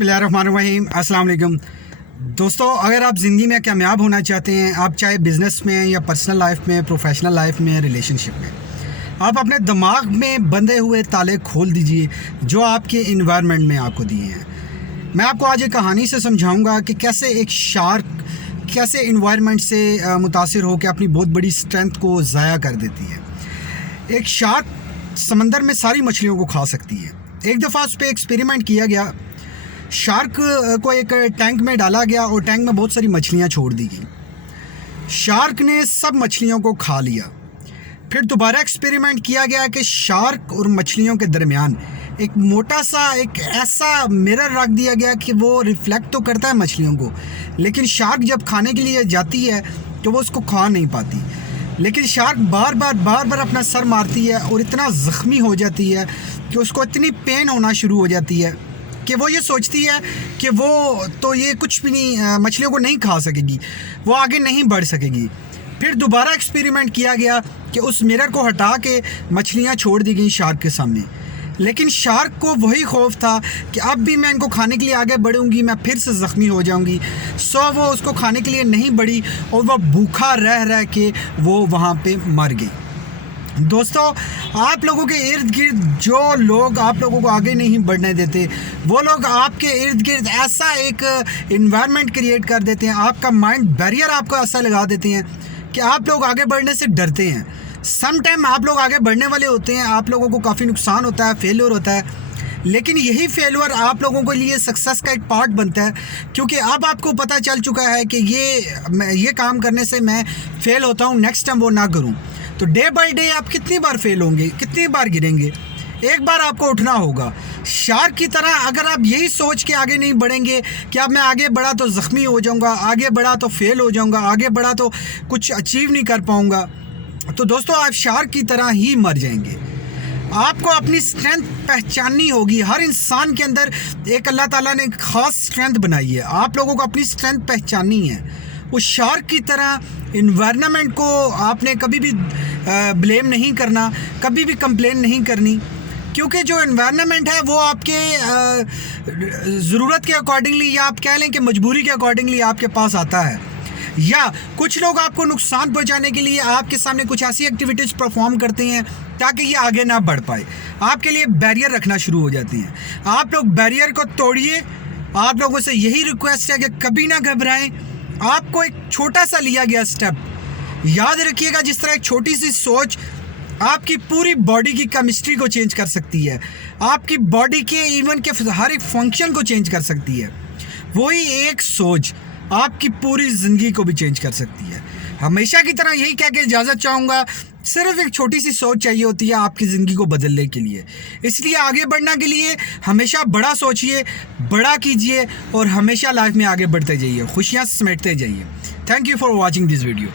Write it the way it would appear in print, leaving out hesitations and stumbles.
बिस्मिल्लाहिर्रहमानिर्रहीम, अस्सलाम वालेकुम। दोस्तों, अगर आप ज़िंदगी में कामयाब होना चाहते हैं, आप चाहे बिज़नेस में या पर्सनल लाइफ में, प्रोफेशनल लाइफ में, रिलेशनशिप में, आप अपने दिमाग में बंधे हुए ताले खोल दीजिए जो आपके इन्वायरमेंट में आपको दिए हैं। मैं आपको आज एक कहानी से समझाऊंगा कि कैसे एक शार्क कैसे इन्वायरमेंट से मुतासिर होकर अपनी बहुत बड़ी स्ट्रेंथ को ज़ाया कर देती है। एक शार्क समंदर में सारी मछलियों को खा सकती है। एक दफ़ा उस पर एक्सपेरिमेंट किया गया। शार्क को एक टैंक में डाला गया और टैंक में बहुत सारी मछलियां छोड़ दी गई। शार्क ने सब मछलियों को खा लिया। फिर दोबारा एक्सपेरिमेंट किया गया कि शार्क और मछलियों के दरमियान एक मोटा सा एक ऐसा मिरर रख दिया गया कि वो रिफ्लेक्ट तो करता है मछलियों को, लेकिन शार्क जब खाने के लिए जाती है तो वो उसको खा नहीं पाती। लेकिन शार्क बार बार अपना सर मारती है और इतना ज़ख्मी हो जाती है कि उसको इतनी पेन होना शुरू हो जाती है कि वो ये सोचती है कि वो तो ये कुछ भी नहीं, मछलियों को नहीं खा सकेगी, वो आगे नहीं बढ़ सकेगी। फिर दोबारा एक्सपेरिमेंट किया गया कि उस मिरर को हटा के मछलियाँ छोड़ दी गई शार्क के सामने। लेकिन शार्क को वही खौफ था कि अब भी मैं इनको खाने के लिए आगे बढ़ूंगी, मैं फिर से ज़ख्मी हो जाऊंगी। सो वो उसको खाने के लिए नहीं बढ़ी और वह भूखा रह के वो वहाँ पे मर गई। दोस्तों, आप लोगों के इर्द गिर्द जो लोग आप लोगों को आगे नहीं बढ़ने देते, वो लोग आपके इर्द गिर्द ऐसा एक इन्वायरमेंट क्रिएट कर देते हैं, आपका माइंड बैरियर आपको ऐसा लगा देते हैं कि आप लोग आगे बढ़ने से डरते हैं। सम टाइम आप लोग आगे बढ़ने वाले होते हैं, आप लोगों को काफ़ी नुकसान होता है, फेलियर होता है, लेकिन यही फेलियर आप लोगों के लिए सक्सेस का एक पार्ट बनता है, क्योंकि अब आपको पता चल चुका है कि ये काम करने से मैं फेल होता हूँ, नेक्स्ट टाइम वो ना करूँ। तो डे बाय डे आप कितनी बार फेल होंगे, कितनी बार गिरेंगे, एक बार आपको उठना होगा। शार्क की तरह अगर आप यही सोच के आगे नहीं बढ़ेंगे कि अब मैं आगे बढ़ा तो ज़ख्मी हो जाऊंगा, आगे बढ़ा तो फेल हो जाऊंगा, आगे बढ़ा तो कुछ अचीव नहीं कर पाऊंगा, तो दोस्तों आप शार्क की तरह ही मर जाएंगे। आपको अपनी स्ट्रेंथ पहचाननी होगी। हर इंसान के अंदर एक अल्लाह ताला ने ख़ास स्ट्रेंथ बनाई है, आप लोगों को अपनी स्ट्रेंथ पहचाननी है। उस शार्क की तरह इन्वायरमेंट को आपने कभी भी ब्लेम नहीं करना, कभी भी कंप्लेन नहीं करनी, क्योंकि जो इन्वायरमेंट है वो आपके ज़रूरत के अकॉर्डिंगली या आप कह लें कि मजबूरी के अकॉर्डिंगली आपके पास आता है। या कुछ लोग आपको नुकसान पहुंचाने के लिए आपके सामने कुछ ऐसी एक्टिविटीज़ परफॉर्म करते हैं ताकि ये आगे ना बढ़ पाए, आपके लिए बैरियर रखना शुरू हो जाती हैं। आप लोग बैरियर को तोड़िए। आप लोगों से यही रिक्वेस्ट है कि कभी ना घबराएं। आपको एक छोटा सा लिया गया स्टेप याद रखिएगा, जिस तरह एक छोटी सी सोच आपकी पूरी बॉडी की केमिस्ट्री को चेंज कर सकती है, आपकी बॉडी के इवन के हर एक फंक्शन को चेंज कर सकती है, वही एक सोच आपकी पूरी ज़िंदगी को भी चेंज कर सकती है। हमेशा की तरह यही कह के इजाज़त चाहूँगा, सिर्फ एक छोटी सी सोच चाहिए होती है आपकी ज़िंदगी को बदलने के लिए। इसलिए आगे बढ़ने के लिए हमेशा बड़ा सोचिए, बड़ा कीजिए और हमेशा लाइफ में आगे बढ़ते जाइए, खुशियाँ समेटते जाइए। Thank you for watching this video.